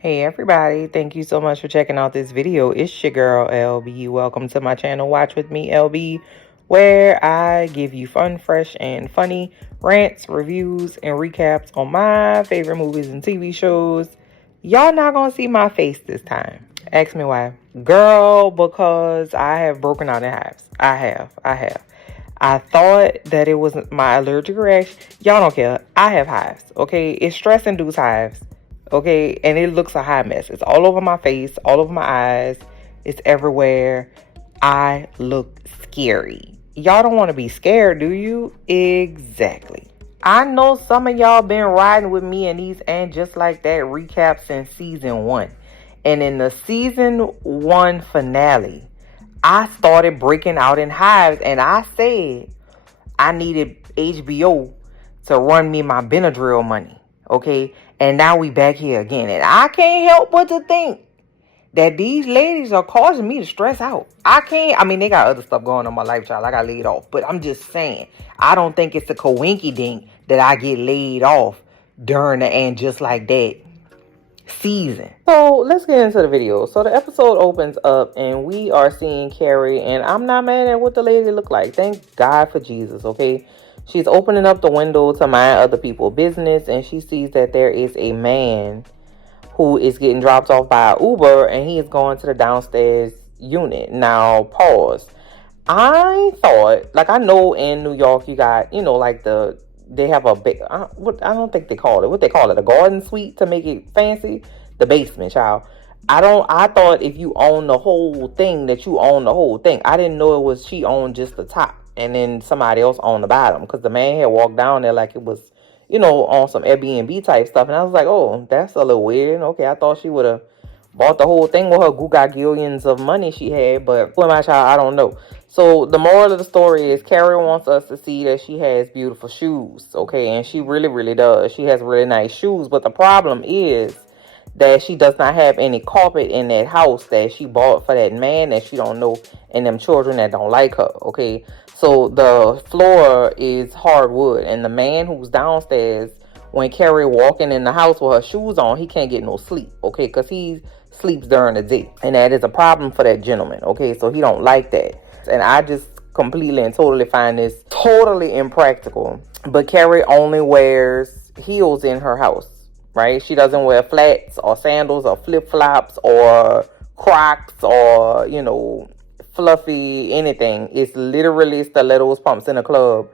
Hey everybody, thank you so much for checking out this video. It's your girl LB. Welcome to my channel, Watch With Me LB, where I give you fun, fresh, and funny rants, reviews, and recaps on my favorite movies and TV shows. Y'all not gonna see my face this time. Ask me why. Girl, because I have broken out in hives. I have. I thought that it was my allergic reaction. Y'all don't care. I have hives, okay? It's stress-induced hives. Okay, and it looks a hot mess. It's all over my face, all over my eyes. It's everywhere. I look scary. Y'all don't want to be scared, do you? Exactly. I know some of y'all been riding with me in these And Just Like That recaps since season 1. And in the season 1 finale, I started breaking out in hives, and I said I needed HBO to run me my Benadryl money. Okay, and now we back here again, and I can't help but to think that these ladies are causing me to stress out. I mean, they got other stuff going on in my life, child. I got laid off, but I'm just saying, I don't think it's a coinky dink that I get laid off during the And Just Like That season. So let's get into the video. So the episode opens up and we are seeing Carrie, and I'm not mad at what the lady looked like. Thank God for Jesus, okay? She's opening up the window to mind other people's business, and she sees that there is a man who is getting dropped off by an Uber, and he is going to the downstairs unit. Now, pause. I thought, like, I know in New York you got, like they have a big, I don't think they call it, what they call it, a garden suite to make it fancy, the basement, child. I thought if you own the whole thing that you own the whole thing. I didn't know it was she owned just the top and then somebody else on the bottom, because the man had walked down there like it was, on some Airbnb type stuff. And I was like, oh, that's a little weird. Okay, I thought she would have bought the whole thing with her gagillions of money she had, but for my child, I don't know. So the moral of the story is Carrie wants us to see that she has beautiful shoes, okay? And she really, really does. She has really nice shoes, but the problem is that she does not have any carpet in that house that she bought for that man that she don't know and them children that don't like her, okay? So the floor is hardwood, and the man who's downstairs, when Carrie walking in the house with her shoes on, he can't get no sleep, okay? Because he sleeps during the day, and that is a problem for that gentleman, okay? So he don't like that. And I just completely and totally find this totally impractical. But Carrie only wears heels in her house, right? She doesn't wear flats or sandals or flip-flops or Crocs or, fluffy anything. It's literally stilettos, pumps in a club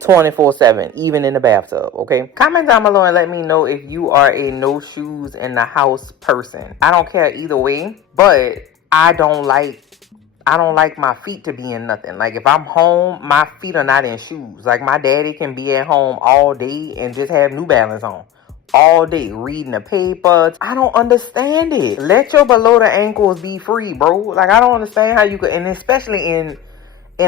24/7, even in the bathtub, okay? Comment down below and let me know if you are a no shoes in the house person. I don't care either way, but I don't like my feet to be in nothing. Like, if I'm home, my feet are not in shoes. Like, my daddy can be at home all day and just have New Balance on all day, reading the paper. I don't understand it. Let your below the ankles be free, bro. Like, I don't understand how you could, and especially in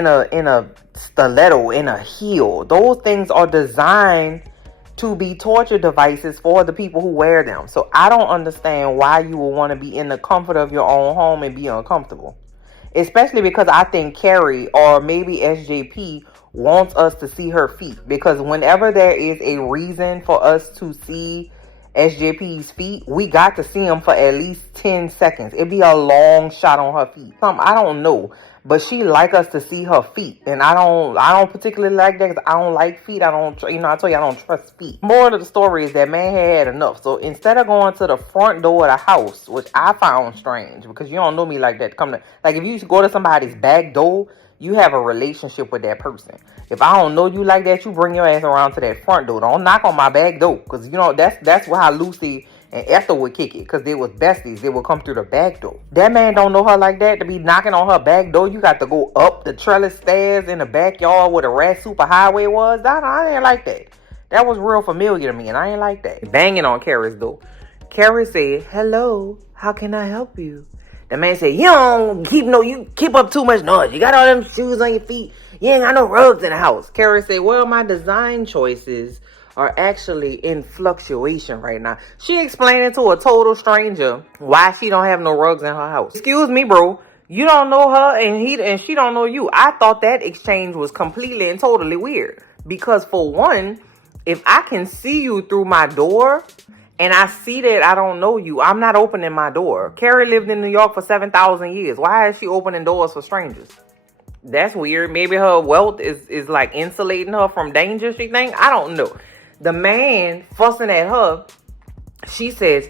a stiletto, in a heel. Those things are designed to be torture devices for the people who wear them. So I don't understand why you would want to be in the comfort of your own home and be uncomfortable. Especially because I think Carrie, or maybe SJP, wants us to see her feet. Because whenever there is a reason for us to see SJP's feet, we got to see them for at least 10 seconds. It'd be a long shot on her feet. I don't know. But she like us to see her feet. And I don't particularly like that, because I don't like feet. I told you I don't trust feet. Moral of the story is that man had enough. So instead of going to the front door of the house, which I found strange, because you don't know me like that, like, if you go to somebody's back door, you have a relationship with that person. If I don't know you like that, you bring your ass around to that front door. Don't knock on my back door, because that's how Lucy and Ethel would kick it, because they was besties. They would come through the back door. That man don't know her like that to be knocking on her back door. You got to go up the trellis stairs in the backyard where the rat super highway was. I ain't like that. That was real familiar to me, and I ain't like that. Banging on Carrie's door. Carrie said, "Hello, how can I help you?" The man said, you keep up too much noise. You got all them shoes on your feet. You ain't got no rugs in the house. Carrie said, well, my design choices are actually in fluctuation right now. She explaining to a total stranger why she don't have no rugs in her house. Excuse me, bro. You don't know her and she don't know you. I thought that exchange was completely and totally weird. Because for one, if I can see you through my door and I see that I don't know you, I'm not opening my door. Carrie lived in New York for 7,000 years. Why is she opening doors for strangers? That's weird. Maybe her wealth is like insulating her from danger, she think. I don't know. The man fussing at her, she says,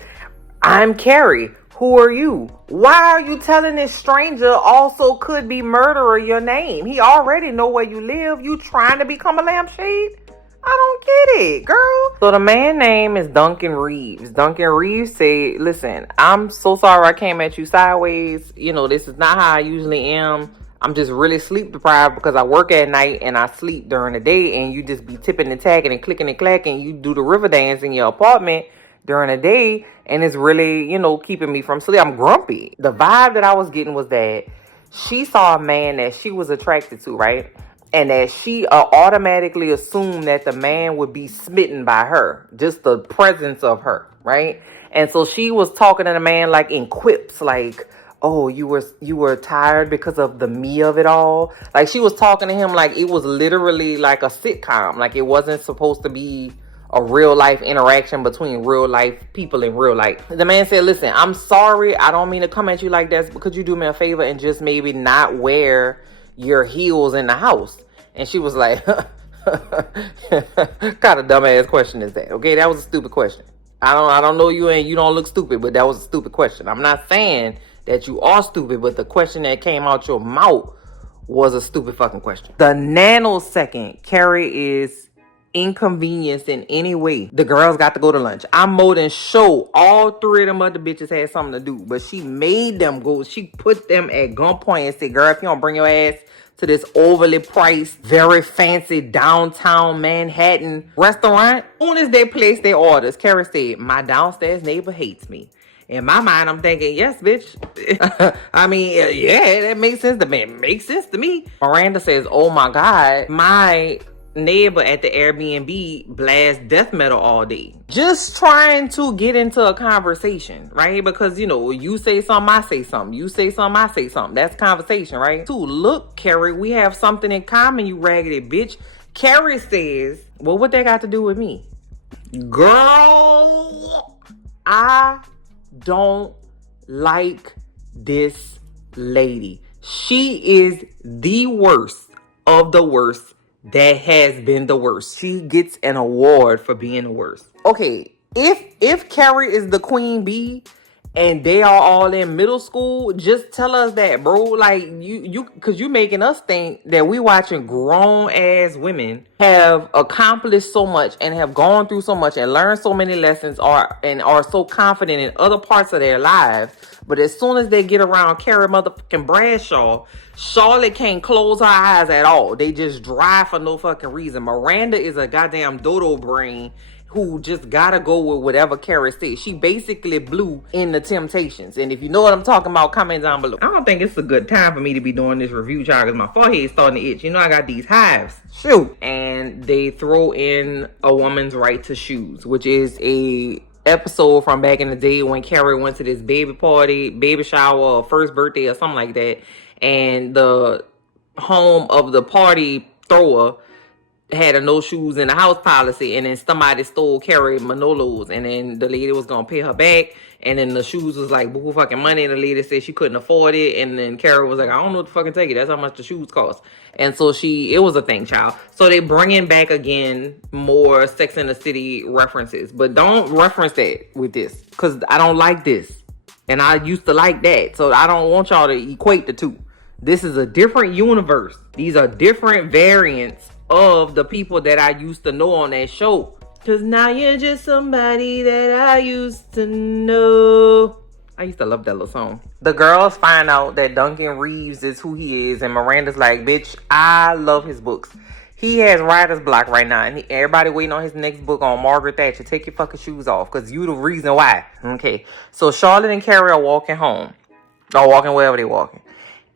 I'm Carrie. Who are you? Why are you telling this stranger also could be murderer your name? He already know where you live. You trying to become a lampshade? I don't get it, girl. So the man name is Duncan Reeves. Duncan Reeves said, listen, I'm so sorry I came at you sideways. You know, this is not how I usually am. I'm just really sleep deprived because I work at night and I sleep during the day, and you just be tipping and tagging and clicking and clacking. You do the river dance in your apartment during the day, and it's really, you know, keeping me from sleep. I'm grumpy. The vibe that I was getting was that she saw a man that she was attracted to, right? And that she automatically assumed that the man would be smitten by her, just the presence of her, right? And so she was talking to the man like in quips, like, oh, you were tired because of the me of it all. Like she was talking to him like it was literally like a sitcom. Like it wasn't supposed to be a real life interaction between real life people in real life. The man said, listen, I'm sorry. I don't mean to come at you like that, but could you do me a favor and just maybe not wear your heels in the house? And she was like, kind of dumbass question is that? Okay, that was a stupid question. I don't know you and you don't look stupid, but that was a stupid question. I'm not saying that you are stupid, but the question that came out your mouth was a stupid fucking question. The nanosecond Carrie is inconvenienced in any way, the girls got to go to lunch. I'm more than sure all three of them other bitches had something to do, but she made them go. She put them at gunpoint and said, girl, if you don't bring your ass to this overly priced, very fancy downtown Manhattan restaurant, as soon as they placed their orders, Carrie said, my downstairs neighbor hates me. In my mind, I'm thinking, yes, bitch. I mean, yeah, that makes sense to me. It makes sense to me. Miranda says, oh my God, my neighbor at the Airbnb blasts death metal all day. Just trying to get into a conversation, right? Because, you know, you say something, I say something. You say something, I say something. That's conversation, right? So look, Carrie, we have something in common, you raggedy bitch. Carrie says, well, what that got to do with me? Girl, I don't like this lady. She is the worst of the worst that has been the worst. She gets an award for being the worst. Okay, if Carrie is the queen bee and they are all in middle school, just tell us that, bro. Like you because you making us think that we watching grown ass women have accomplished so much and have gone through so much and learned so many lessons and are so confident in other parts of their lives. But as soon as they get around Carrie motherfucking Bradshaw, Charlotte can't close her eyes at all. They just dry for no fucking reason. Miranda is a goddamn dodo brain who just gotta go with whatever Carrie said. She basically blew in the Temptations. And if you know what I'm talking about, comment down below. I don't think it's a good time for me to be doing this review, child, because my forehead's starting to itch. You know I got these hives. Shoot. And they throw in a woman's right to shoes, which is a episode from back in the day when Carrie went to this baby shower, or first birthday or something like that. And the home of the party thrower had a no shoes in the house policy, and then somebody stole Carrie Manolos, and then the lady was gonna pay her back, and then the shoes was like buku fucking money, and the lady said she couldn't afford it, and then Carrie was like, I don't know what to fucking take it, that's how much the shoes cost. And so it was a thing, child. So they bringing back again more Sex and the City references, but don't reference that with this, because I don't like this, and I used to like that, so I don't want y'all to equate the two. This is a different universe. These are different variants of the people that I used to know on that show. Cause now you're just somebody that I used to know. I used to love that little song. The girls find out that Duncan Reeves is who he is, and Miranda's like, bitch, I love his books. He has writer's block right now, and everybody waiting on his next book on Margaret Thatcher. Take your fucking shoes off, because you the reason why. Okay, so Charlotte and Carrie are walking home. Or walking wherever they walking.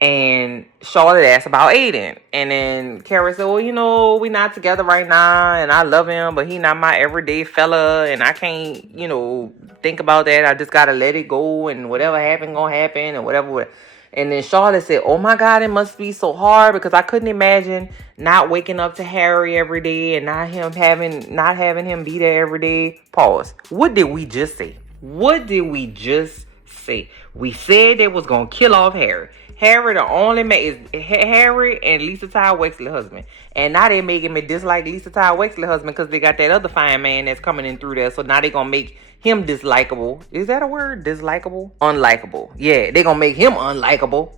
And Charlotte asked about Aiden. And then Carrie said, well, you know, we not together right now. And I love him, but he not my everyday fella. And I can't, you know, think about that. I just got to let it go. And whatever happened, gonna happen. And whatever. And then Charlotte said, oh my God, it must be so hard because I couldn't imagine not waking up to Harry every day and not having him be there every day. Pause. What did we just say? What did we just say? We said they was gonna kill off Harry. Harry, the only man is Harry and Lisa Ty Wexley husband. And now they making me dislike Lisa Ty Wexley husband because they got that other fine man that's coming in through there. So now they gonna make him dislikable. Is that a word? Dislikable? Unlikable. Yeah, they gonna make him unlikable.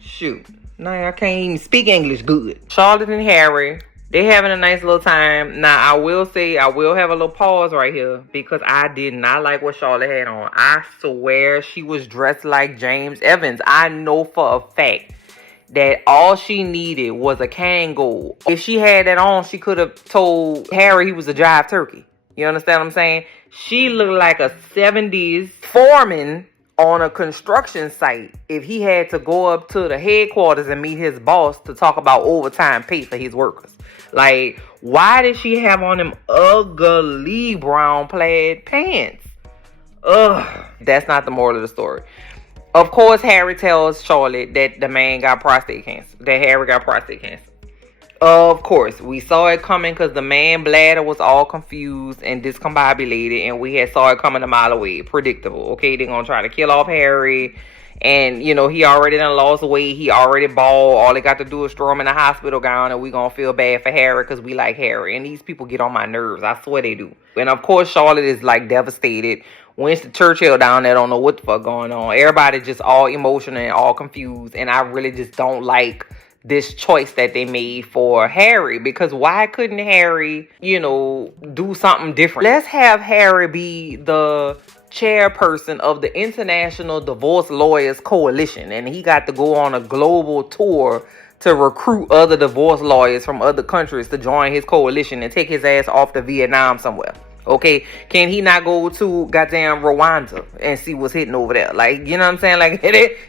Shoot. Now I can't even speak English good. Charlotte and Harry, they having a nice little time. Now, I will say, I will have a little pause right here because I did not like what Charlotte had on. I swear she was dressed like James Evans. I know for a fact that all she needed was a Kangol. If she had that on, she could have told Harry he was a jive turkey. You understand what I'm saying? She looked like a 70s foreman on a construction site if he had to go up to the headquarters and meet his boss to talk about overtime pay for his workers. Like, why did she have on them ugly brown plaid pants? Ugh, that's not the moral of the story. Of course, Harry tells Charlotte that the man got prostate cancer, that Harry got prostate cancer. Of course, we saw it coming because the man bladder was all confused and discombobulated, and we had saw it coming a mile away. Predictable, okay? They're going to try to kill off Harry, and, you know, he already done lost weight. He already bald. All they got to do is throw him in a hospital gown, and we going to feel bad for Harry because we like Harry. And these people get on my nerves. I swear they do. And, of course, Charlotte is, like, devastated. Winston Churchill down there don't know what the fuck going on. Everybody just all emotional and all confused, and I really just don't like this choice that they made for Harry, because why couldn't Harry, you know, do something different? Let's have Harry be the chairperson of the International Divorce Lawyers Coalition, and he got to go on a global tour to recruit other divorce lawyers from other countries to join his coalition and take his ass off to Vietnam somewhere. Okay, can he not go to goddamn Rwanda and see what's hitting over there? Like, you know what I'm saying? Like,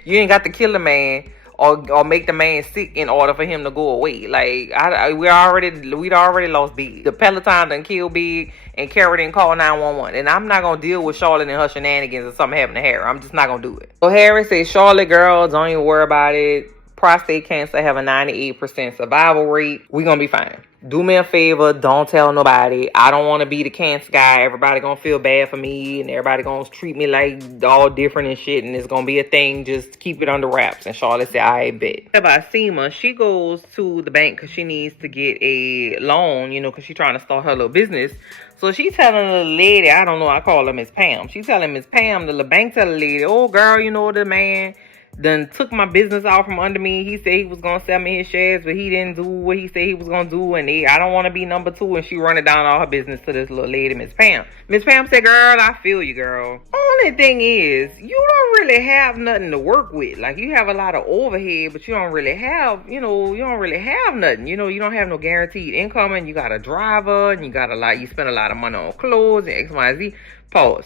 you ain't got to kill the man or make the man sick in order for him to go away. Like, we'd already lost Big. The Peloton done killed Big, and Carrie didn't call 911. And I'm not gonna deal with Charlotte and her shenanigans if something happened to Harry. I'm just not gonna do it. So Harry says, Charlotte, girl, don't even worry about it. Prostate cancer have a 98% survival rate. We gonna be fine. Do me a favor, don't tell nobody. I don't want to be the cancer guy. Everybody gonna feel bad for me, and everybody gonna treat me like all different and shit, and it's gonna be a thing. Just keep it under wraps. And Charlotte said, I bet. About Seema, she goes to the bank because she needs to get a loan, you know, because she's trying to start her little business. So she telling the lady, I don't know, I call her Miss Pam. She telling Miss Pam, the bank tell the lady, oh girl, you know the man done took my business out from under me. He said he was gonna sell me his shares, but he didn't do what he said he was gonna do, and I don't want to be number two. And she running down all her business to this little lady, Miss Pam. Miss Pam said, girl, I feel you, girl. Only thing is, you don't really have nothing to work with. Like, you have a lot of overhead, but you don't really have, you don't really have nothing. You don't have no guaranteed income, and you got a driver, and you spend a lot of money on clothes and X, Y, Z. Pause.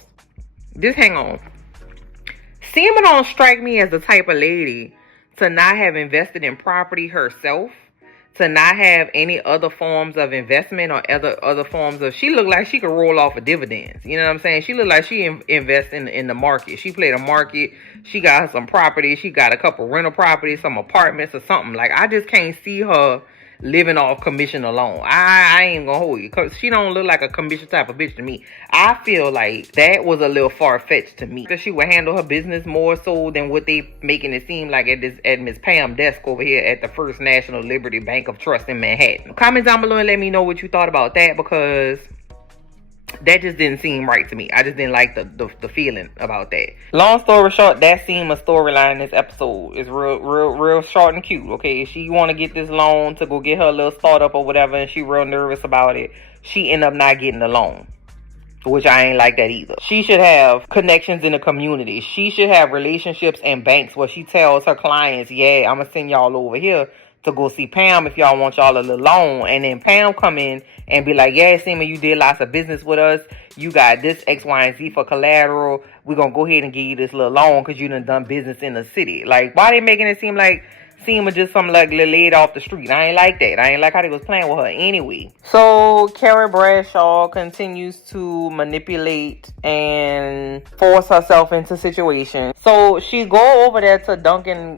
Just hang on. Seema don't strike me as the type of lady to not have invested in property herself, to not have any other forms of investment or other forms of. She look like she could roll off of dividends. You know what I'm saying? She look like she invests in the market. She played a market. She got some property. She got a couple rental properties, some apartments or something. Like, I just can't see her living off commission alone. I ain't gonna hold you, because she don't look like a commission type of bitch to me. I feel like that was a little far-fetched to me, because she would handle her business more so than what they making it seem like at Miss Pam desk over here at the First National Liberty Bank of Trust in Manhattan. Comment down below and let me know what you thought about that, because that just didn't seem right to me. I just didn't like the feeling about that. Long story short, that Seema storyline in this episode is real short and cute, okay? She want to get this loan to go get her little startup or whatever, and she real nervous about it. She end up not getting the loan, which I ain't like that either. She should have connections in the community. She should have relationships in banks where she tells her clients, yeah, I'm going to send y'all over here to go see Pam if y'all want y'all a little loan. And then Pam come in and be like, yeah, Seema, you did lots of business with us. You got this X, Y, and Z for collateral. We're going to go ahead and give you this little loan because you done business in the city. Like, why they making it seem like Seema just some like laid off the street. I ain't like that. I ain't like how they was playing with her anyway. So Carrie Bradshaw continues to manipulate and force herself into situations. So she go over there to Duncan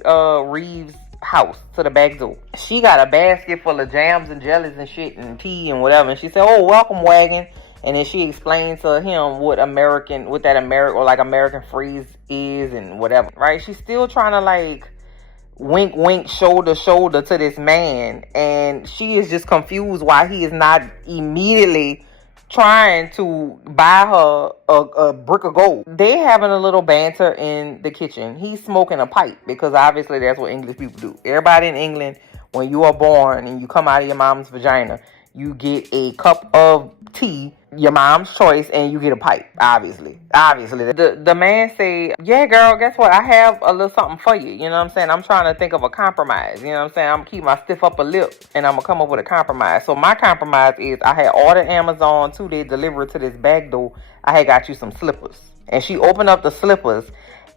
Reeves' house, to the back door. She got a basket full of jams and jellies and shit and tea and whatever. And she said, "Oh, welcome wagon." And then she explained to him what that American phrase is and whatever. Right? She's still trying to like wink, wink, shoulder, shoulder to this man. And she is just confused why he is not immediately trying to buy her a brick of gold. They having a little banter in the kitchen. He's smoking a pipe because obviously that's what English people do. Everybody in England, when you are born and you come out of your mom's vagina, you get a cup of tea, your mom's choice, and you get a pipe. Obviously. The man say, "Yeah, girl, guess what? I have a little something for you." You know what I'm saying? I'm trying to think of a compromise. You know what I'm saying? I'm gonna keep my stiff upper lip and I'm gonna come up with a compromise. So my compromise is I had ordered Amazon 2-day delivery to this back door. I had got you some slippers. And she opened up the slippers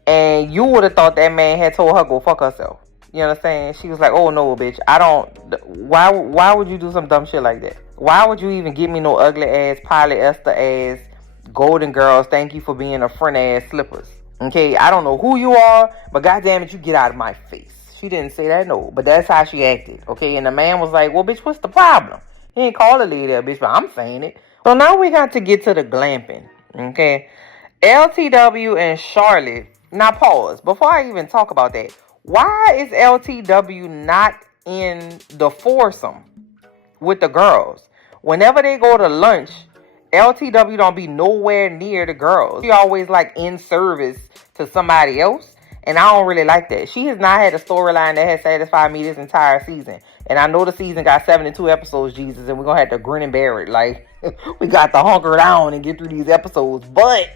and you would have thought that man had told her go fuck herself. You know what I'm saying? She was like, "Oh no, bitch, I don't." Why would you do some dumb shit like that? Why would you even give me no ugly ass, polyester ass, Golden Girls, thank you for being a friend ass slippers? Okay, I don't know who you are, but goddamn it, you get out of my face. She didn't say that, no, but that's how she acted. Okay, and the man was like, "Well, bitch, what's the problem?" He ain't call the lady a bitch, but I'm saying it. So now we got to get to the glamping. Okay, LTW and Charlotte. Now pause before I even talk about that. Why is LTW not in the foursome with the girls? Whenever they go to lunch, LTW don't be nowhere near the girls. She always like in service to somebody else. And I don't really like that. She has not had a storyline that has satisfied me this entire season. And I know the season got 72 episodes, Jesus, and we're going to have to grin and bear it. Like, we got to hunker down and get through these episodes. But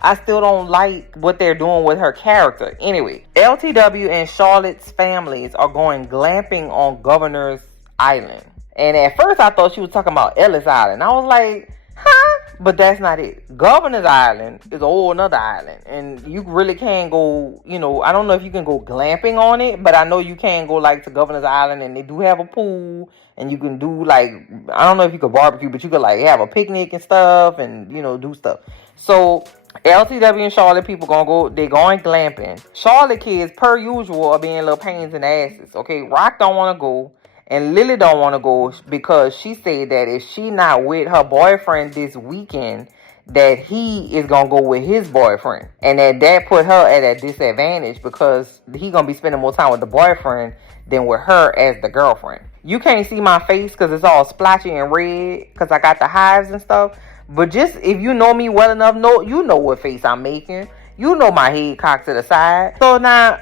I still don't like what they're doing with her character. Anyway, LTW and Charlotte's families are going glamping on Governor's Island. And at first I thought she was talking about Ellis Island. I was like, huh? But that's not it. Governor's Island is a whole nother island. And you really can go, I don't know if you can go glamping on it, but I know you can go like to Governor's Island and they do have a pool. And you can do like, I don't know if you could barbecue, but you could like have a picnic and stuff and, do stuff. So LTW and Charlotte people they going glamping. Charlotte kids, per usual, are being little pains in the asses. Okay, Rock don't want to go. And Lily don't want to go because she said that if she not with her boyfriend this weekend, that he is going to go with his boyfriend. And that put her at a disadvantage because he going to be spending more time with the boyfriend than with her as the girlfriend. You can't see my face because it's all splotchy and red because I got the hives and stuff. But just if you know me well enough, you know what face I'm making. You know my head cocked to the side. So now...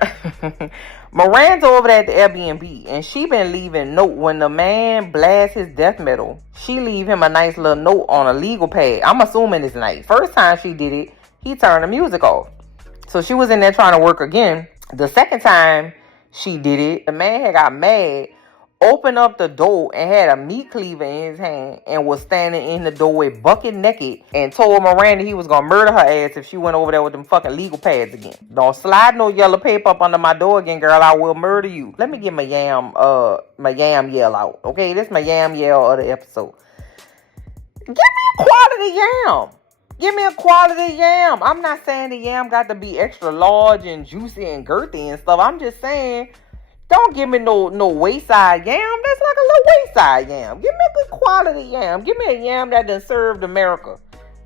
Miranda over there at the Airbnb, and she been leaving note when the man blasts his death metal. She leave him a nice little note on a legal pad. I'm assuming it's nice. First time she did it, he turned the music off. So she was in there trying to work again. The second time she did it, the man had got mad, opened up the door and had a meat cleaver in his hand and was standing in the doorway bucket naked and told Miranda he was gonna murder her ass if she went over there with them fucking legal pads again. "Don't slide no yellow paper up under my door again, girl. I will murder you." Let me get my yam yell out. Okay, this is my yam yell of the episode. Give me a quality yam. Give me a quality yam. I'm not saying the yam got to be extra large and juicy and girthy and stuff. I'm just saying, don't give me no wayside yam. That's like a little wayside yam. Give me a good quality yam. Give me a yam that done served America.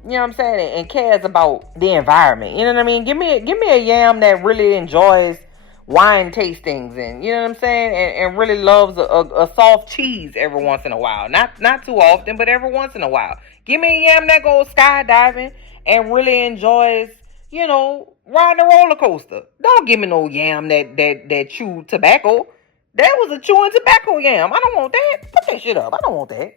You know what I'm saying? And cares about the environment. You know what I mean? Give me a yam that really enjoys wine tastings and, you know what I'm saying? And really loves a soft cheese every once in a while. Not too often, but every once in a while. Give me a yam that goes skydiving and really enjoys, riding a roller coaster. Don't give me no yam that chew tobacco. That was a chewing tobacco yam. I don't want that. Put that shit up. I don't want that.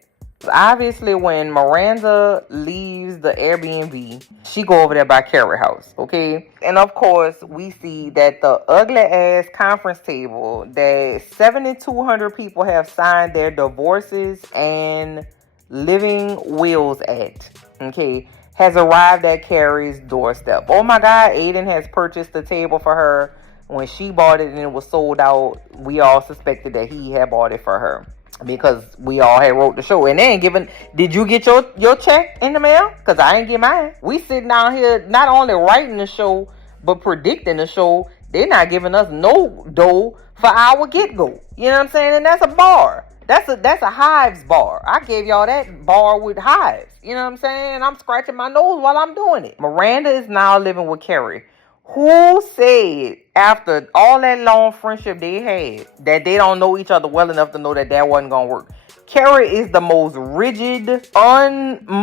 Obviously, when Miranda leaves the Airbnb, she go over there by Carrie house, okay? And of course, we see that the ugly ass conference table that 7,200 people have signed their divorces and living wills at, okay, has arrived at Carrie's doorstep. Oh my God, Aiden has purchased the table for her when she bought it and it was sold out, we all suspected that he had bought it for her, because we all had wrote the show. And they ain't giving. Did you get your check in the mail? Because I ain't get mine. We sitting down here not only writing the show but predicting the show. They're not giving us no dough for our get-go. You know what I'm saying? And that's a bar. That's a hives bar. I gave y'all that bar with hives. You know what I'm saying? I'm scratching my nose while I'm doing it. Miranda is now living with Carrie. Who said after all that long friendship they had that they don't know each other well enough to know that that wasn't going to work? Carrie is the most rigid, unmoving,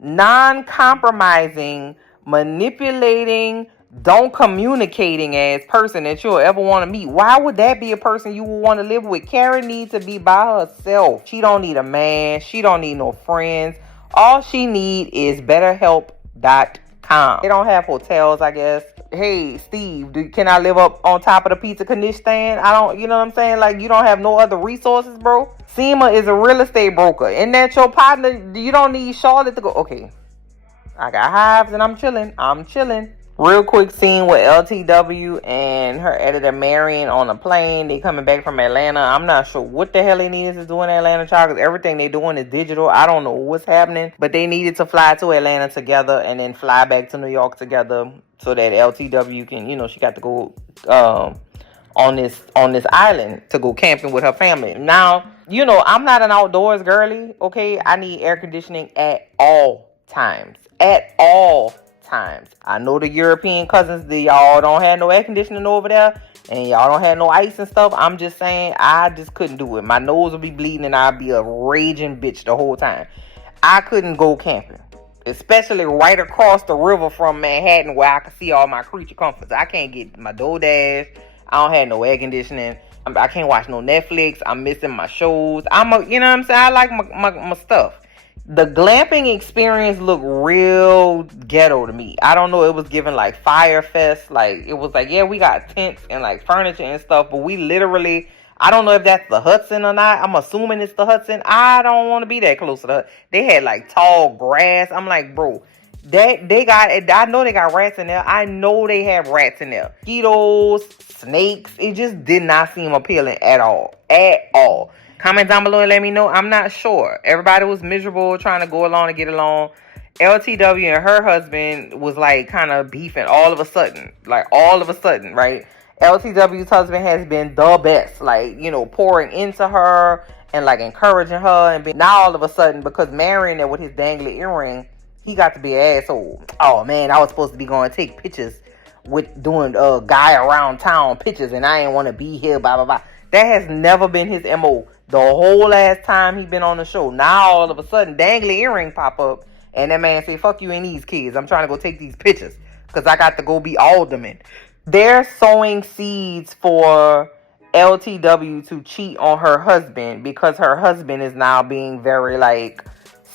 non-compromising, manipulating, don't communicating ass person that you'll ever want to meet. Why would that be a person you would want to live with? Carrie needs to be by herself. She don't need a man. She don't need no friends. All she need is betterhelp.com. They don't have hotels, I guess. Hey, Steve, can I live up on top of the pizza knish stand? I don't, you know what I'm saying? Like, you don't have no other resources, bro? Seema is a real estate broker. Isn't that your partner? You don't need Charlotte to go. Okay. I got hives and I'm chilling. Real quick scene with LTW and her editor Marion on a plane. They coming back from Atlanta. I'm not sure what the hell they needed to do in Atlanta, child, because everything they doing is digital. I don't know what's happening, but they needed to fly to Atlanta together and then fly back to New York together so that LTW can, you know, she got to go on this island to go camping with her family. Now, you know, I'm not an outdoors girly, okay? I need air conditioning at all times. At all times. I know the European cousins, y'all don't have no air conditioning over there, and y'all don't have no ice and stuff. I'm just saying, I just couldn't do it. My nose would be bleeding and I'd be a raging bitch the whole time. I couldn't go camping, especially right across the river from Manhattan where I can see all my creature comforts. I can't get my DoorDash. I don't have no air conditioning. I can't watch no Netflix. I'm missing my shows. You know what I'm saying? I like my stuff. The glamping experience looked real ghetto to me. I don't know. It was given like Fire Fest. Like, it was like, yeah, we got tents and like furniture and stuff, but we literally, I don't know if that's the Hudson or not. I'm assuming it's the Hudson. I don't want to be that close to the Hudson. They had like tall grass. I'm like, bro, I know they got rats in there. I know they have rats in there. Mosquitoes, snakes. It just did not seem appealing at all. At all. Comment down below and let me know. I'm not sure. Everybody was miserable trying to go along and get along. LTW and her husband was like kind of beefing all of a sudden. Like all of a sudden, right? LTW's husband has been the best. Like, you know, pouring into her and like encouraging her. And now all of a sudden, because marrying her with his dangly earring, he got to be an asshole. Oh man, I was supposed to be going to take pictures with doing guy around town pictures and I ain't want to be here, blah, blah, blah. That has never been his MO. The whole last time he been on the show. Now all of a sudden, dangly earring pop up, and that man say, "Fuck you and these kids. I'm trying to go take these pictures because I got to go be alderman." They're sowing seeds for LTW to cheat on her husband because her husband is now being very like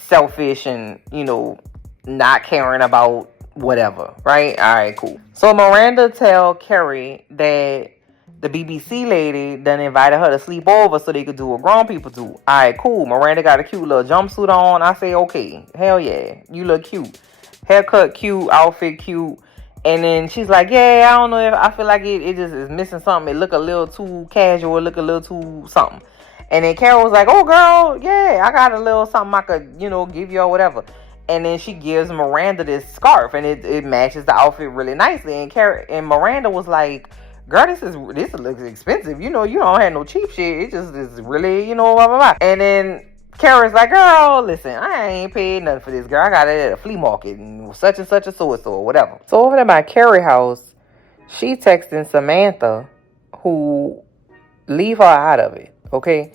selfish and, you know, not caring about whatever. Right? All right, cool. So Miranda tell Carrie that the BBC lady done invited her to sleep over so they could do a grown people do. Alright, cool. Miranda got a cute little jumpsuit on. I say, okay. Hell yeah. You look cute. Haircut cute. Outfit cute. And then she's like, yeah, I don't know if I feel like it just is missing something. It look a little too casual. It look a little too something. And then Carol was like, oh, girl, yeah, I got a little something I could, you know, give you or whatever. And then she gives Miranda this scarf. And it matches the outfit really nicely. And Miranda was like, girl, this looks expensive. You know, you don't have no cheap shit. It just is really, you know, blah, blah, blah. And then Carrie's like, girl, listen, I ain't paid nothing for this, girl. I got it at a flea market and such a so-and-so or whatever. So over there by Carrie house, she texting Samantha, who leave her out of it, okay,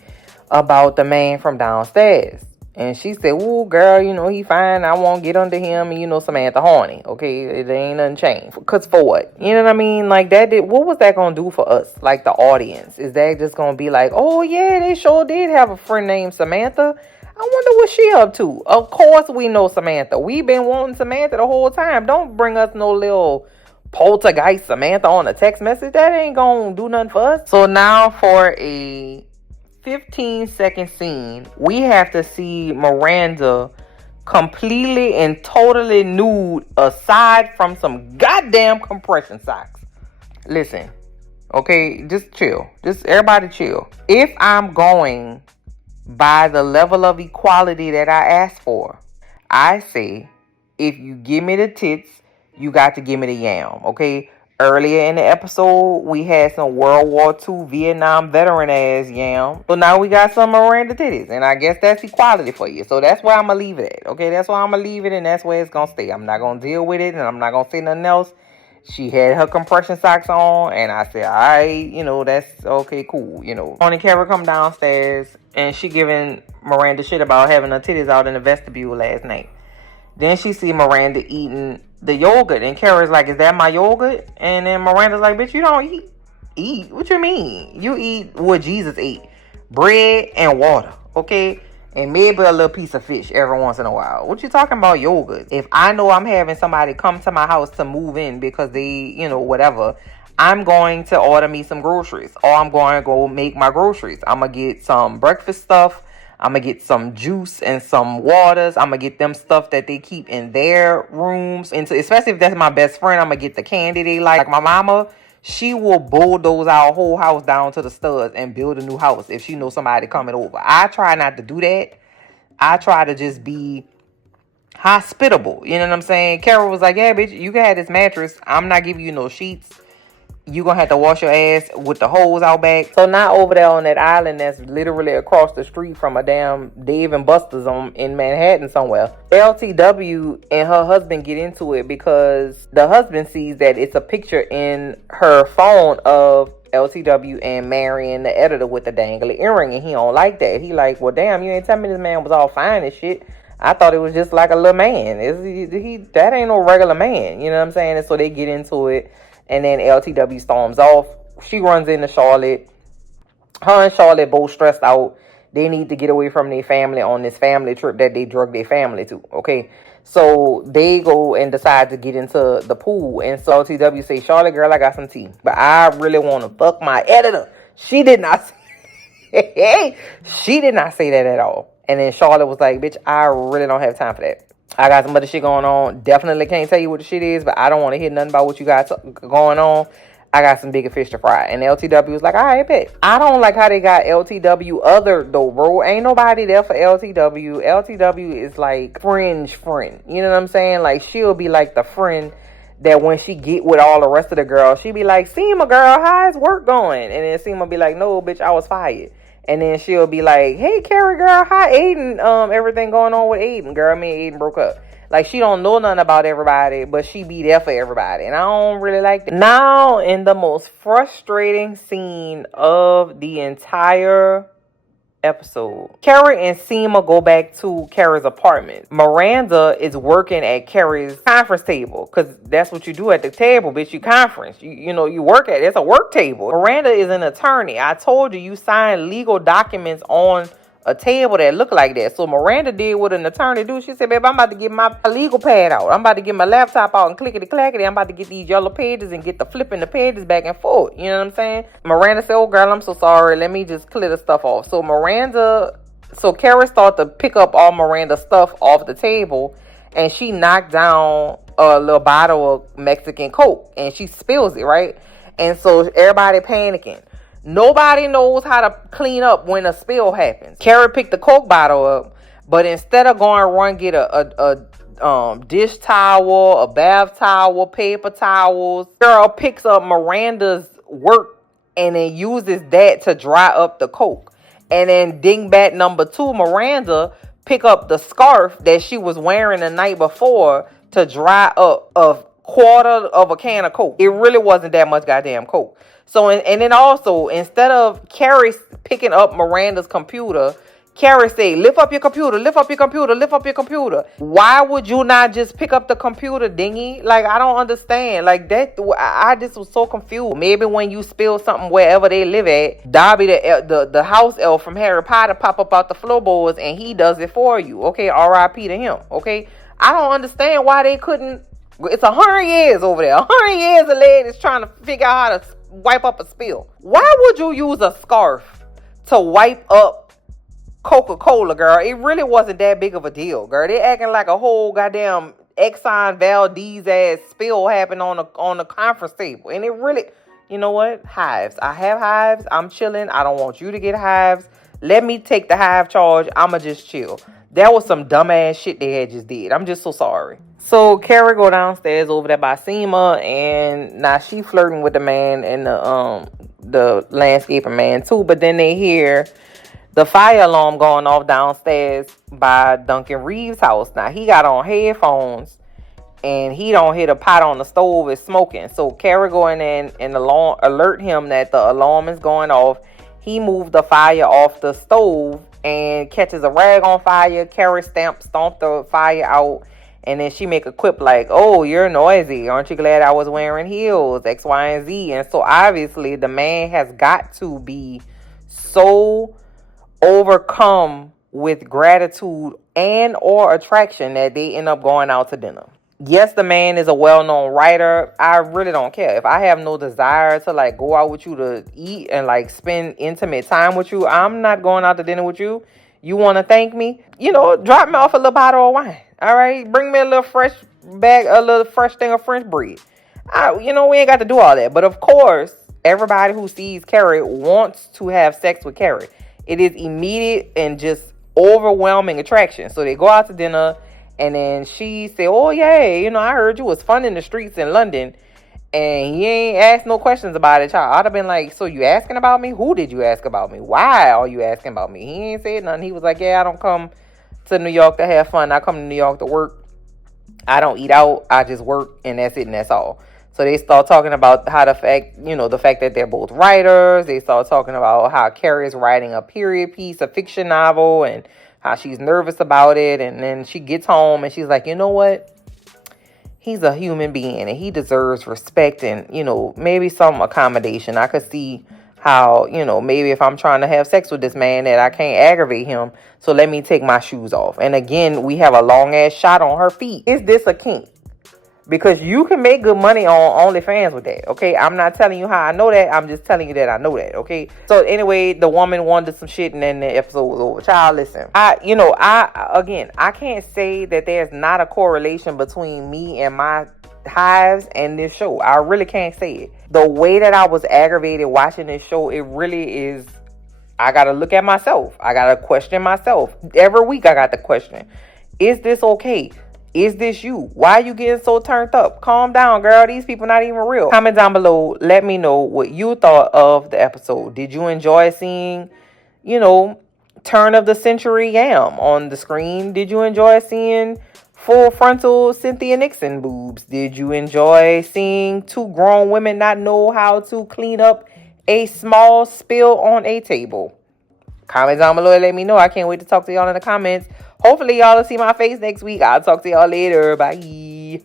about the man from downstairs. And she said, ooh, girl, you know, he fine. I won't get under him. And, you know, Samantha horny. Okay, it ain't nothing changed. Because for what? You know what I mean? Like, what was that going to do for us? Like, the audience? Is that just going to be like, oh, yeah, they sure did have a friend named Samantha. I wonder what she up to. Of course we know Samantha. We've been wanting Samantha the whole time. Don't bring us no little poltergeist Samantha on a text message. That ain't going to do nothing for us. So now for a 15-second scene, we have to see Miranda completely and totally nude aside from some goddamn compression socks. Listen, okay, just chill. Just everybody chill. If I'm going by the level of equality that I asked for, I say, if you give me the tits, you got to give me the yam, okay? Earlier in the episode, we had some World War II Vietnam veteran ass yam. So now we got some Miranda titties. And I guess that's equality for you. So that's where I'm going to leave it at, okay? That's where I'm going to leave it, and that's where it's going to stay. I'm not going to deal with it, and I'm not going to say nothing else. She had her compression socks on, and I said, all right, that's okay, cool, Morning, Carrie come downstairs, and she giving Miranda shit about having her titties out in the vestibule last night. Then she see Miranda eating the yogurt, and Carrie's like, is that my yogurt? And then Miranda's like, bitch, you don't eat. What you mean? You eat what Jesus ate. Bread and water, okay? And maybe a little piece of fish every once in a while. What you talking about yogurt? If I know I'm having somebody come to my house to move in because they, whatever, I'm going to order me some groceries. Or I'm going to go make my groceries. I'm going to get some breakfast stuff. I'm going to get some juice and some waters. I'm going to get them stuff that they keep in their rooms. And so, especially if that's my best friend, I'm going to get the candy they like. My mama, she will bulldoze our whole house down to the studs and build a new house if she knows somebody coming over. I try not to do that. I try to just be hospitable. You know what I'm saying? Carol was like, yeah, bitch, you can have this mattress. I'm not giving you no sheets. You gonna have to wash your ass with the hose out back. So now over there on that island that's literally across the street from a damn Dave and Buster's in Manhattan somewhere, LTW and her husband get into it because the husband sees that it's a picture in her phone of LTW and marrying the editor with the dangly earring, and he don't like that. He like, well, damn, you ain't tell me this man was all fine and shit. I thought it was just like a little man. That ain't no regular man. You know what I'm saying? And so they get into it. And then LTW storms off. She runs into Charlotte. Her and Charlotte both stressed out. They need to get away from their family on this family trip that they drug their family to. Okay. So they go and decide to get into the pool. And so LTW say, Charlotte, girl, I got some tea. But I really want to fuck my editor. She did not say She did not say that at all. And then Charlotte was like, bitch, I really don't have time for that. I got some other shit going on. Definitely can't tell you what the shit is, but I don't want to hear nothing about what you got going on. I got some bigger fish to fry. And LTW was like, all right, bet. I don't like how they got LTW other though, bro. Ain't nobody there for LTW. LTW is like fringe friend. You know what I'm saying? Like, she'll be like the friend that when she get with all the rest of the girls, she be like, Seema, girl, how's work going? And then Seema be like, no, bitch, I was fired. And then she'll be like, hey, Carrie, girl, how Aiden, everything going on with Aiden? Girl, me and Aiden broke up. Like, she don't know nothing about everybody, but she be there for everybody. And I don't really like that. Now, in the most frustrating scene of the entire episode, Carrie and Seema go back to Carrie's apartment. Miranda is working at Carrie's conference table, because that's what you do at the table, bitch. You conference. You work at it's a work table. Miranda is an attorney. I told you sign legal documents on a table that look like that. So Miranda did what an attorney do. She said, babe, I'm about to get my legal pad out. I'm about to get my laptop out and clickety clackety. I'm about to get these yellow pages and get the flipping the pages back and forth. You know what I'm saying? Miranda said, oh girl, I'm so sorry. Let me just clear the stuff off. So Carrie started to pick up all Miranda's stuff off the table, and she knocked down a little bottle of Mexican Coke, and she spills it, right? And so everybody panicking. Nobody knows how to clean up when a spill happens. Carrie picked the Coke bottle up, but instead of going run get a dish towel, a bath towel, paper towels, girl picks up Miranda's work and then uses that to dry up the Coke. And then dingbat number 2, Miranda pick up the scarf that she was wearing the night before to dry up a quarter of a can of Coke. It really wasn't that much goddamn Coke. So, and then also, instead of Carrie picking up Miranda's computer, Carrie said, lift up your computer, lift up your computer, lift up your computer. Why would you not just pick up the computer, dingy? Like, I don't understand. Like, that, I just was so confused. Maybe when you spill something wherever they live at, Dobby, the house elf from Harry Potter, pop up out the floorboards and he does it for you. Okay, R.I.P. to him. Okay, I don't understand why they couldn't. It's 100 years over there. 100 years a lady is trying to figure out how to wipe up a spill. Why would you use a scarf to wipe up Coca-Cola, girl? It really wasn't that big of a deal, girl. They acting like a whole goddamn Exxon Valdez ass spill happened on the conference table, and it really, you know what? Hives. I have hives. I'm chilling. I don't want you to get hives. Let me take the hive charge. I'ma just chill. That was some dumbass shit they had just did. I'm just so sorry. So Carrie go downstairs over there by Seema, and now she flirting with the man and the landscaping man too. But then they hear the fire alarm going off downstairs by Duncan Reeves' house. Now he got on headphones and he don't hear the pot on the stove is smoking. So Carrie going in and alert him that the alarm is going off. He moved the fire off the stove and catches a rag on fire. Carrie stomped the fire out, and then she make a quip like, "Oh, you're noisy. Aren't you glad I was wearing heels? X, Y, and Z." And so obviously the man has got to be so overcome with gratitude and or attraction that they end up going out to dinner. Yes, the man is a well-known writer. I really don't care. If I have no desire to like go out with you to eat and like spend intimate time with you, I'm not going out to dinner with you. You want to thank me? Drop me off a little bottle of wine. All right, bring me a little fresh thing of French bread. We ain't got to do all that. But of course, everybody who sees Carrie wants to have sex with Carrie. It is immediate and just overwhelming attraction. So they go out to dinner. And then she said, "Oh, yeah, I heard you was fun in the streets in London." And he ain't asked no questions about it, child. I'd have been like, "So you asking about me? Who did you ask about me? Why are you asking about me?" He ain't said nothing. He was like, "Yeah, I don't come to New York to have fun. I come to New York to work. I don't eat out. I just work, and that's it, and that's all." So they start talking about how the fact that they're both writers. They start talking about how Carrie is writing a period piece, a fiction novel, and how she's nervous about it. And then she gets home and she's like, "You know what? He's a human being and he deserves respect and, maybe some accommodation. I could see how, maybe if I'm trying to have sex with this man that I can't aggravate him. So let me take my shoes off." And again, we have a long ass shot on her feet. Is this a kink? Because you can make good money on OnlyFans with that, okay? I'm not telling you how I know that. I'm just telling you that I know that, okay? So anyway, the woman wanted some shit, and then the episode was over. Child, listen. I can't say that there's not a correlation between me and my hives and this show. I really can't say it. The way that I was aggravated watching this show, it really is. I got to look at myself. I got to question myself. Every week I got the question. Is this okay? Is this you? Why are you getting so turned up? Calm down, girl. These people not even real. Comment down below. Let me know what you thought of the episode. Did you enjoy seeing, turn of the century yam on the screen? Did you enjoy seeing full frontal Cynthia Nixon boobs? Did you enjoy seeing two grown women not know how to clean up a small spill on a table? Comment down below and let me know. I can't wait to talk to y'all in the comments. Hopefully y'all will see my face next week. I'll talk to y'all later. Bye.